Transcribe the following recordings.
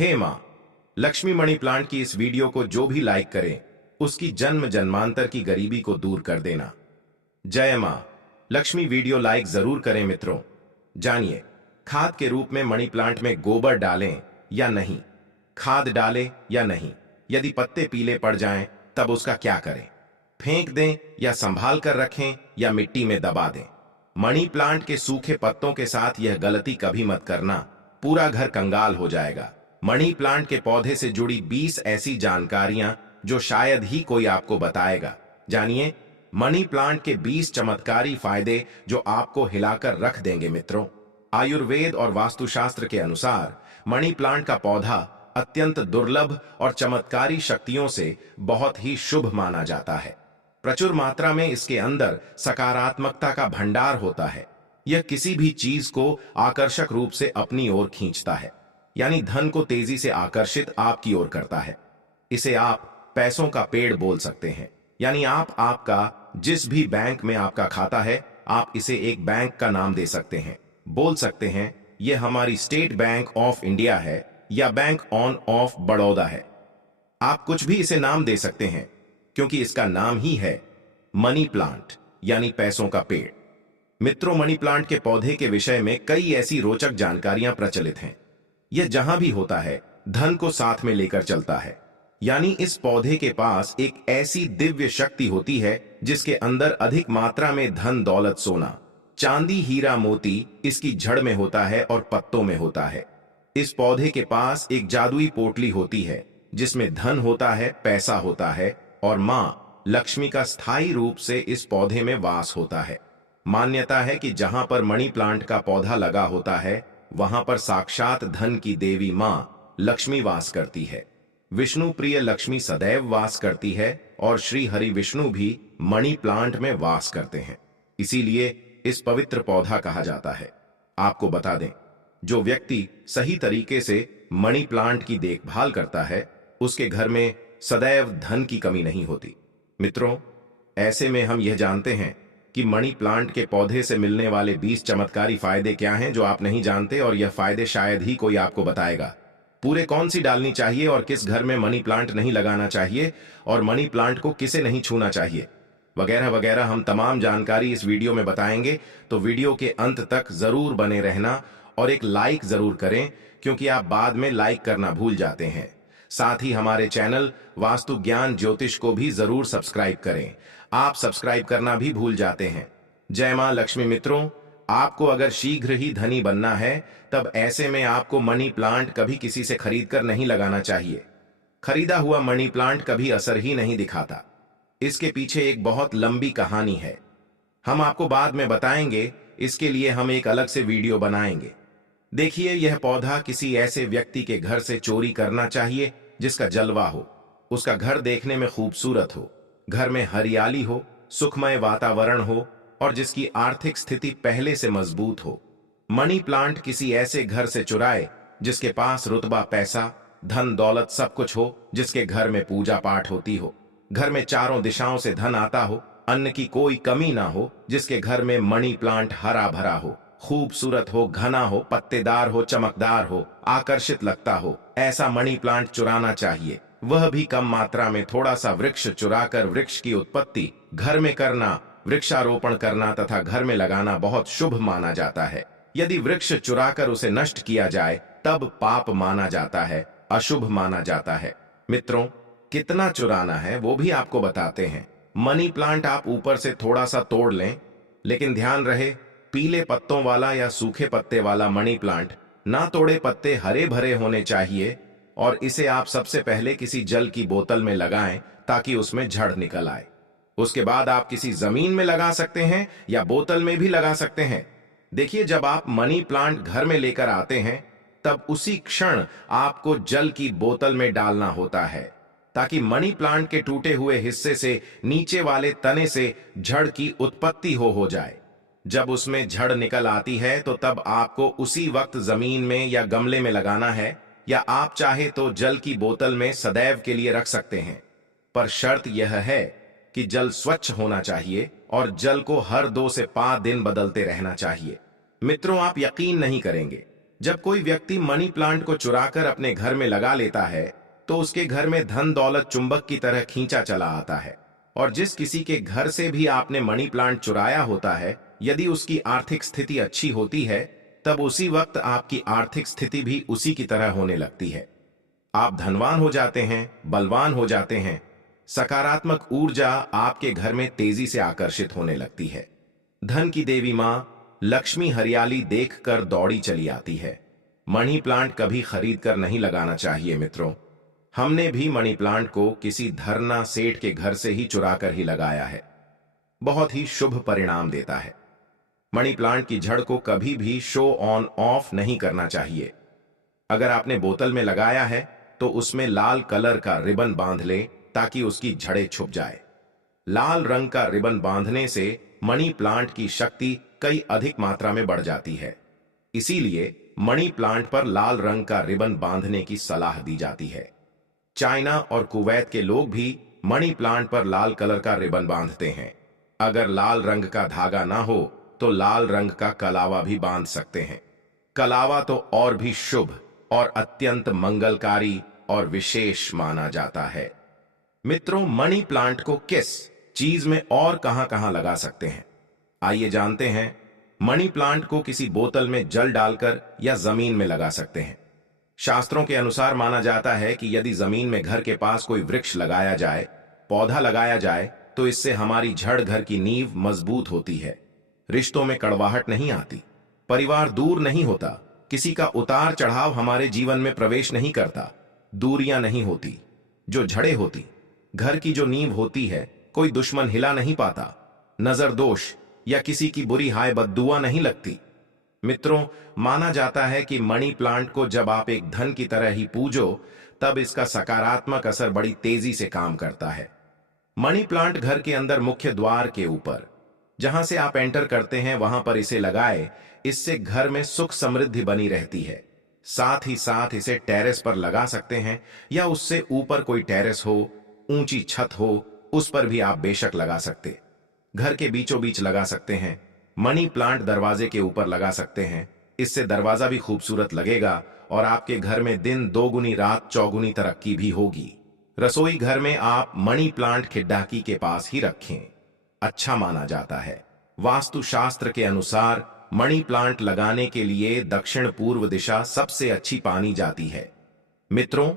हे माँ, Lakshmi money plant की इस वीडियो को जो भी लाइक करे उसकी जन्म जन्मांतर की गरीबी को दूर कर देना। जय माँ लक्ष्मी। वीडियो लाइक जरूर करें मित्रों। जानिए, खाद के रूप में मनी प्लांट में गोबर डालें या नहीं, खाद डालें या नहीं, यदि पत्ते पीले पड़ जाएं तब उसका क्या करें, फेंक दें या संभाल कर रखें या मिट्टी में दबा दें। मनी प्लांट के सूखे पत्तों के साथ यह गलती कभी मत करना, पूरा घर कंगाल हो जाएगा। मनी प्लांट के पौधे से जुड़ी 20 ऐसी जानकारियां जो शायद ही कोई आपको बताएगा। जानिए, मनी प्लांट के 20 चमत्कारी फायदे जो आपको हिलाकर रख देंगे मित्रों। आयुर्वेद और वास्तुशास्त्र के अनुसार मनी प्लांट का पौधा अत्यंत दुर्लभ और चमत्कारी शक्तियों से बहुत ही शुभ माना जाता है। प्रचुर मात्रा में इसके अंदर सकारात्मकता का भंडार होता है। यह किसी भी चीज को आकर्षक रूप से अपनी ओर खींचता है, यानी धन को तेजी से आकर्षित आपकी ओर करता है। इसे आप पैसों का पेड़ बोल सकते हैं, यानी आपका जिस भी बैंक में आपका खाता है, आप इसे एक बैंक का नाम दे सकते हैं। बोल सकते हैं यह हमारी स्टेट बैंक ऑफ इंडिया है या बैंक ऑफ बड़ौदा है। आप कुछ भी इसे नाम दे सकते हैं क्योंकि इसका नाम ही है मनी प्लांट, यानी पैसों का पेड़। मित्रों, मनी प्लांट के पौधे के विषय में कई ऐसी रोचक जानकारियां प्रचलित हैं। यह जहां भी होता है धन को साथ में लेकर चलता है, यानी इस पौधे के पास एक ऐसी दिव्य शक्ति होती है जिसके अंदर अधिक मात्रा में धन दौलत सोना चांदी हीरा मोती इसकी जड़ में होता है और पत्तों में होता है। इस पौधे के पास एक जादुई पोटली होती है जिसमें धन होता है, पैसा होता है और मां लक्ष्मी का स्थायी रूप से इस पौधे में वास होता है। मान्यता है कि जहां पर मनी प्लांट का पौधा लगा होता है वहां पर साक्षात धन की देवी मां लक्ष्मी वास करती है। विष्णु प्रिय लक्ष्मी सदैव वास करती है और श्री हरि विष्णु भी मनी प्लांट में वास करते हैं, इसीलिए इस पवित्र पौधा कहा जाता है। आपको बता दें, जो व्यक्ति सही तरीके से मनी प्लांट की देखभाल करता है उसके घर में सदैव धन की कमी नहीं होती। मित्रों, ऐसे में हम यह जानते हैं कि मनी प्लांट के पौधे से मिलने वाले 20 चमत्कारी फायदे क्या हैं जो आप नहीं जानते, और यह फायदे शायद ही कोई आपको बताएगा। पूरे कौन सी डालनी चाहिए और किस घर में मनी प्लांट नहीं लगाना चाहिए और मनी प्लांट को किसे नहीं छूना चाहिए, वगैरह वगैरह हम तमाम जानकारी इस वीडियो में बताएंगे। तो वीडियो के अंत तक जरूर बने रहना और एक लाइक जरूर करें क्योंकि आप बाद में लाइक करना भूल जाते हैं। साथ ही हमारे चैनल वास्तु ज्ञान ज्योतिष को भी जरूर सब्सक्राइब करें, आप सब्सक्राइब करना भी भूल जाते हैं। जय मां लक्ष्मी। मित्रों, आपको अगर शीघ्र ही धनी बनना है तब ऐसे में आपको मनी प्लांट कभी किसी से खरीदकर नहीं लगाना चाहिए। खरीदा हुआ मनी प्लांट कभी असर ही नहीं दिखाता। इसके पीछे एक बहुत लंबी कहानी है, हम आपको बाद में बताएंगे। इसके लिए हम एक अलग से वीडियो बनाएंगे। देखिए, यह पौधा किसी ऐसे व्यक्ति के घर से चोरी करना चाहिए जिसका जलवा हो, उसका घर देखने में खूबसूरत हो, घर में हरियाली हो, सुखमय वातावरण हो और जिसकी आर्थिक स्थिति पहले से मजबूत हो। मनी प्लांट किसी ऐसे घर से चुराए जिसके पास रुतबा, पैसा, धन दौलत सब कुछ हो, जिसके घर में पूजा पाठ होती हो, घर में चारों दिशाओं से धन आता हो, अन्न की कोई कमी ना हो, जिसके घर में मनी प्लांट हरा भरा हो, खूबसूरत हो, घना हो, पत्तेदार हो, चमकदार हो, आकर्षित लगता हो, ऐसा मनी प्लांट चुराना चाहिए। वह भी कम मात्रा में। थोड़ा सा वृक्ष चुराकर वृक्ष की उत्पत्ति घर में करना, वृक्षारोपण करना तथा घर में लगाना बहुत शुभ माना जाता है। यदि वृक्ष चुराकर उसे नष्ट किया जाए तब पाप माना जाता है, अशुभ माना जाता है। मित्रों, कितना चुराना है वो भी आपको बताते हैं। मनी प्लांट आप ऊपर से थोड़ा सा तोड़ लें, लेकिन ध्यान रहे पीले पत्तों वाला या सूखे पत्ते वाला मनी प्लांट ना, तोड़े पत्ते हरे भरे होने चाहिए और इसे आप सबसे पहले किसी जल की बोतल में लगाएं ताकि उसमें झड़ निकल आए। उसके बाद आप किसी जमीन में लगा सकते हैं या बोतल में भी लगा सकते हैं। देखिए, जब आप मनी प्लांट घर में लेकर आते हैं तब उसी क्षण आपको जल की बोतल में डालना होता है ताकि मनी प्लांट के टूटे हुए हिस्से से नीचे वाले तने से जड़ की उत्पत्ति हो जाए। जब उसमें जड़ निकल आती है तो तब आपको उसी वक्त जमीन में या गमले में लगाना है, या आप चाहे तो जल की बोतल में सदैव के लिए रख सकते हैं। पर शर्त यह है कि जल स्वच्छ होना चाहिए और जल को हर 2 से 5 दिन बदलते रहना चाहिए। मित्रों, आप यकीन नहीं करेंगे, जब कोई व्यक्ति मनी प्लांट को चुराकर अपने घर में लगा लेता है तो उसके घर में धन दौलत चुंबक की तरह खींचा चला आता है। और जिस किसी के घर से भी आपने मनी प्लांट चुराया होता है, यदि उसकी आर्थिक स्थिति अच्छी होती है तब उसी वक्त आपकी आर्थिक स्थिति भी उसी की तरह होने लगती है। आप धनवान हो जाते हैं, बलवान हो जाते हैं। सकारात्मक ऊर्जा आपके घर में तेजी से आकर्षित होने लगती है। धन की देवी मां लक्ष्मी हरियाली देखकर दौड़ी चली आती है। मनी प्लांट कभी खरीद कर नहीं लगाना चाहिए मित्रों। हमने भी मनी प्लांट को किसी धरना सेठ के घर से ही चुरा कर ही लगाया है। बहुत ही शुभ परिणाम देता है। मनी प्लांट की जड़ को कभी भी शो ऑन ऑफ नहीं करना चाहिए। अगर आपने बोतल में लगाया है तो उसमें लाल कलर का रिबन बांध ले ताकि उसकी जड़ें छुप जाए। लाल रंग का रिबन बांधने से मनी प्लांट की शक्ति कई अधिक मात्रा में बढ़ जाती है। इसीलिए मनी प्लांट पर लाल रंग का रिबन बांधने की सलाह दी जाती है। चाइना और कुवैत के लोग भी मनी प्लांट पर लाल कलर का रिबन बांधते हैं। अगर लाल रंग का धागा ना हो तो लाल रंग का कलावा भी बांध सकते हैं। कलावा तो और भी शुभ और अत्यंत मंगलकारी और विशेष माना जाता है। मित्रों, मनी प्लांट को किस चीज में और कहां-कहां लगा सकते हैं, आइए जानते हैं। मनी प्लांट को किसी बोतल में जल डालकर या जमीन में लगा सकते हैं। शास्त्रों के अनुसार माना जाता है कि यदि जमीन में घर के पास कोई वृक्ष लगाया जाए, पौधा लगाया जाए, तो इससे हमारी जड़ घर की नींव मजबूत होती है। रिश्तों में कड़वाहट नहीं आती, परिवार दूर नहीं होता, किसी का उतार चढ़ाव हमारे जीवन में प्रवेश नहीं करता, दूरियां नहीं होती। जो जड़ें होती, घर की जो नींव होती है, कोई दुश्मन हिला नहीं पाता, नजर दोष या किसी की बुरी हाय बद्दुआ नहीं लगती। मित्रों, माना जाता है कि मनी प्लांट को जब आप एक धन की तरह ही पूजो तब इसका सकारात्मक असर बड़ी तेजी से काम करता है। मनी प्लांट घर के अंदर मुख्य द्वार के ऊपर जहां से आप एंटर करते हैं वहां पर इसे लगाए। इससे घर में सुख समृद्धि बनी रहती है। साथ ही साथ इसे टेरेस पर लगा सकते हैं या उससे ऊपर कोई टेरेस हो, ऊंची छत हो, उस पर भी आप बेशक लगा सकते। घर के बीचों बीच लगा सकते हैं। मनी प्लांट दरवाजे के ऊपर लगा सकते हैं। इससे दरवाजा भी खूबसूरत लगेगा और आपके घर में दिन दोगुनी रात चौगुनी तरक्की भी होगी। रसोई घर में आप मनी प्लांट खिड़की के पास ही रखें, अच्छा माना जाता है। वास्तु शास्त्र के अनुसार मनी प्लांट लगाने के लिए दक्षिण पूर्व दिशा सबसे अच्छी मानी जाती है। मित्रों,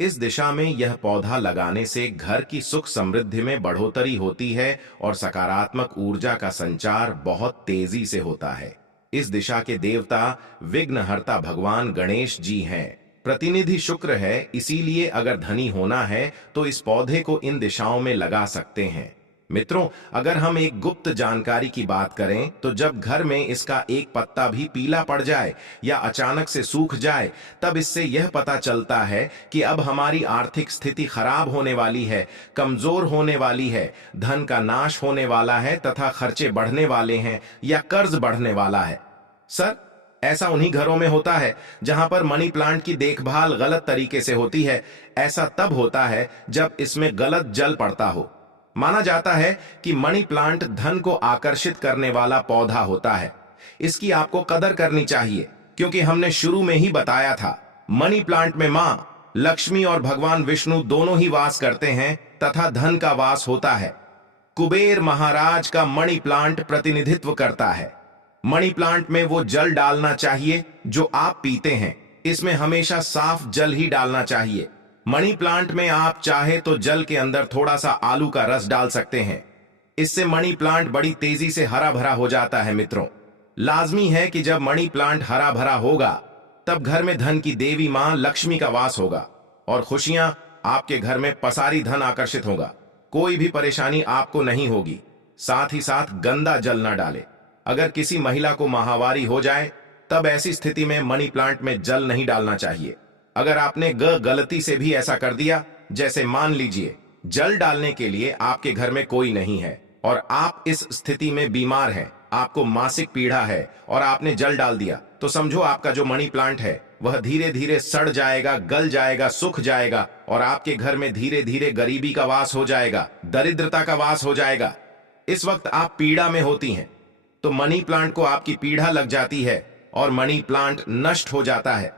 इस दिशा में यह पौधा लगाने से घर की सुख समृद्धि में बढ़ोतरी होती है और सकारात्मक ऊर्जा का संचार बहुत तेजी से होता है। इस दिशा के देवता विघ्नहर्ता भगवान गणेश जी हैं। प्रतिनिधि शुक्र है, इसीलिए अगर धनी होना है तो इस पौधे को इन दिशाओं में लगा सकते हैं। मित्रों, अगर हम एक गुप्त जानकारी की बात करें तो जब घर में इसका एक पत्ता भी पीला पड़ जाए या अचानक से सूख जाए, तब इससे यह पता चलता है कि अब हमारी आर्थिक स्थिति खराब होने वाली है, कमजोर होने वाली है, धन का नाश होने वाला है तथा खर्चे बढ़ने वाले हैं या कर्ज बढ़ने वाला है। सर, ऐसा उन्हीं घरों में होता है जहां पर मनी प्लांट की देखभाल गलत तरीके से होती है। ऐसा तब होता है जब इसमें गलत जल पड़ता हो। माना जाता है कि मनी प्लांट धन को आकर्षित करने वाला पौधा होता है। इसकी आपको कदर करनी चाहिए, क्योंकि हमने शुरू में ही बताया था, मनी प्लांट में मां लक्ष्मी और भगवान विष्णु दोनों ही वास करते हैं तथा धन का वास होता है। कुबेर महाराज का मनी प्लांट प्रतिनिधित्व करता है। मनी प्लांट में वो जल डालना चाहिए जो आप पीते हैं। इसमें हमेशा साफ जल ही डालना चाहिए। मनी प्लांट में आप चाहे तो जल के अंदर थोड़ा सा आलू का रस डाल सकते हैं। इससे मनी प्लांट बड़ी तेजी से हरा भरा हो जाता है। मित्रों, लाजमी है कि जब मनी प्लांट हरा भरा होगा तब घर में धन की देवी मां लक्ष्मी का वास होगा और खुशियां आपके घर में पसारी धन आकर्षित होगा। कोई भी परेशानी आपको नहीं होगी। साथ ही साथ गंदा जल न डाले। अगर किसी महिला को माहवारी हो जाए तब ऐसी स्थिति में मनी प्लांट में जल नहीं डालना चाहिए। अगर आपने गलती से भी ऐसा कर दिया, जैसे मान लीजिए जल डालने के लिए आपके घर में कोई नहीं है और आप इस स्थिति में बीमार हैं, आपको मासिक पीड़ा है और आपने जल डाल दिया, तो समझो आपका जो मनी प्लांट है वह धीरे धीरे सड़ जाएगा, गल जाएगा, सूख जाएगा और आपके घर में धीरे धीरे गरीबी का वास हो जाएगा, दरिद्रता का वास हो जाएगा। इस वक्त आप पीड़ा में होती हैं तो मनी प्लांट को आपकी पीड़ा लग जाती है और मनी प्लांट नष्ट हो जाता है।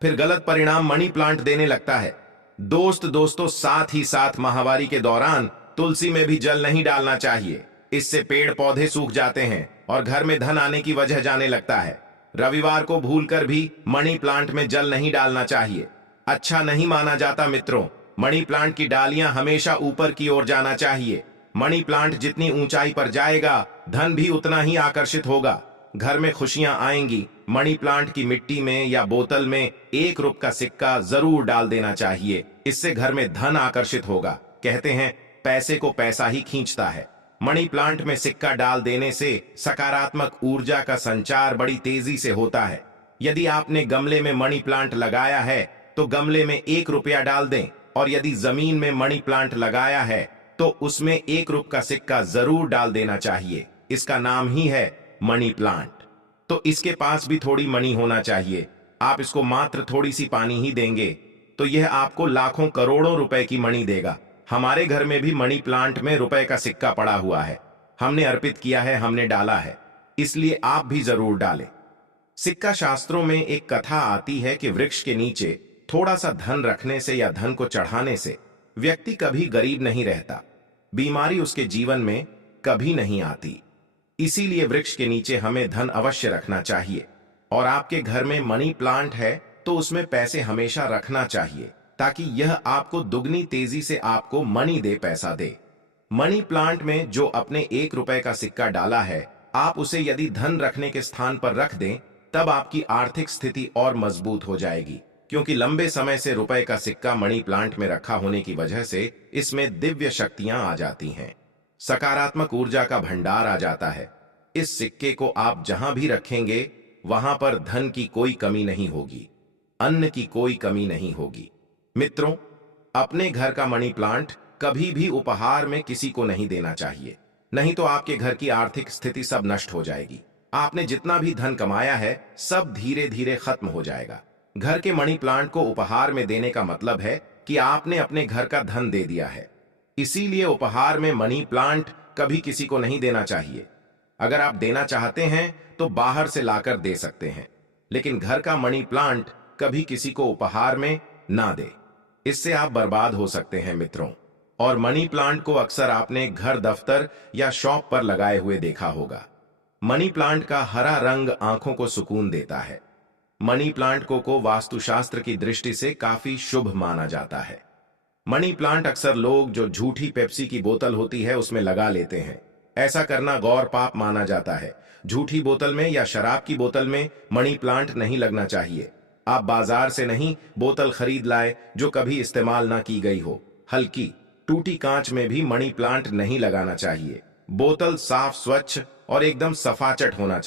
फिर गलत परिणाम मनी प्लांट देने लगता है। दोस्तों, साथ ही साथ माहवारी के दौरान तुलसी में भी जल नहीं डालना चाहिए। इससे पेड़ पौधे सूख जाते हैं और घर में धन आने की वजह जाने लगता है। रविवार को भूलकर भी मनी प्लांट में जल नहीं डालना चाहिए। अच्छा नहीं माना जाता मित्रों। मनी प्लांट की डालियां हमेशा ऊपर की ओर जाना चाहिए। मनी प्लांट जितनी ऊंचाई पर जाएगा, धन भी उतना ही आकर्षित होगा। घर में खुशियां आएंगी। मनी प्लांट की मिट्टी में या बोतल में 1 रुपये का सिक्का जरूर डाल देना चाहिए। इससे घर में धन आकर्षित होगा। कहते हैं पैसे को पैसा ही खींचता है। मनी प्लांट में सिक्का डाल देने से सकारात्मक ऊर्जा का संचार बड़ी तेजी से होता है। यदि आपने गमले में मनी प्लांट लगाया है तो गमले में 1 रुपया डाल दें, और यदि जमीन में मनी प्लांट लगाया है तो उसमें 1 रुपये का सिक्का जरूर डाल देना चाहिए। इसका नाम ही है मनी प्लांट। तो इसके पास भी थोड़ी मनी होना चाहिए। आप इसको मात्र थोड़ी सी पानी ही देंगे तो यह आपको लाखों करोड़ों रुपए की मनी देगा। हमारे घर में भी मनी प्लांट में रुपए का सिक्का पड़ा हुआ है। हमने अर्पित किया है, हमने डाला है, इसलिए आप भी जरूर डालें। सिक्का शास्त्रों में एक कथा आती है कि वृक्ष के नीचे थोड़ा सा धन रखने से या धन को चढ़ाने से व्यक्ति कभी गरीब नहीं रहता, बीमारी उसके जीवन में कभी नहीं आती। इसीलिए वृक्ष के नीचे हमें धन अवश्य रखना चाहिए। और आपके घर में मनी प्लांट है तो उसमें पैसे हमेशा रखना चाहिए, ताकि यह आपको दुगनी तेजी से आपको मनी दे, पैसा दे। मनी प्लांट में जो अपने 1 रुपए का सिक्का डाला है, आप उसे यदि धन रखने के स्थान पर रख दें, तब आपकी आर्थिक स्थिति और मजबूत हो जाएगी, क्योंकि लंबे समय से रुपए का सिक्का मनी प्लांट में रखा होने की वजह से इसमें दिव्य शक्तियां आ जाती हैं। सकारात्मक ऊर्जा का भंडार आ जाता है। इस सिक्के को आप जहां भी रखेंगे वहां पर धन की कोई कमी नहीं होगी, अन्न की कोई कमी नहीं होगी। मित्रों, अपने घर का मनी प्लांट कभी भी उपहार में किसी को नहीं देना चाहिए, नहीं तो आपके घर की आर्थिक स्थिति सब नष्ट हो जाएगी। आपने जितना भी धन कमाया है सब धीरे धीरे खत्म हो जाएगा। घर के मनी प्लांट को उपहार में देने का मतलब है कि आपने अपने घर का धन दे दिया है। इसीलिए उपहार में मनी प्लांट कभी किसी को नहीं देना चाहिए। अगर आप देना चाहते हैं तो बाहर से लाकर दे सकते हैं, लेकिन घर का मनी प्लांट कभी किसी को उपहार में ना दे। इससे आप बर्बाद हो सकते हैं मित्रों। और मनी प्लांट को अक्सर आपने घर, दफ्तर या शॉप पर लगाए हुए देखा होगा। मनी प्लांट का हरा रंग आंखों को सुकून देता है। मनी प्लांट को वास्तुशास्त्र की दृष्टि से काफी शुभ माना जाता है। मनी प्लांट अक्सर लोग जो झूठी पेप्सी की बोतल होती है उसमें लगा लेते हैं। ऐसा करना गौर पाप माना जाता है। झूठी बोतल में या शराब की बोतल में मनी प्लांट नहीं लगना चाहिए। आप बाजार से नहीं बोतल खरीद लाए जो कभी इस्तेमाल ना की गई हो। हल्की टूटी कांच में भी मनी प्लांट नहीं लगाना चाहिए। बोतल साफ, स्वच्छ और एकदम सफाचट होना चाहिए।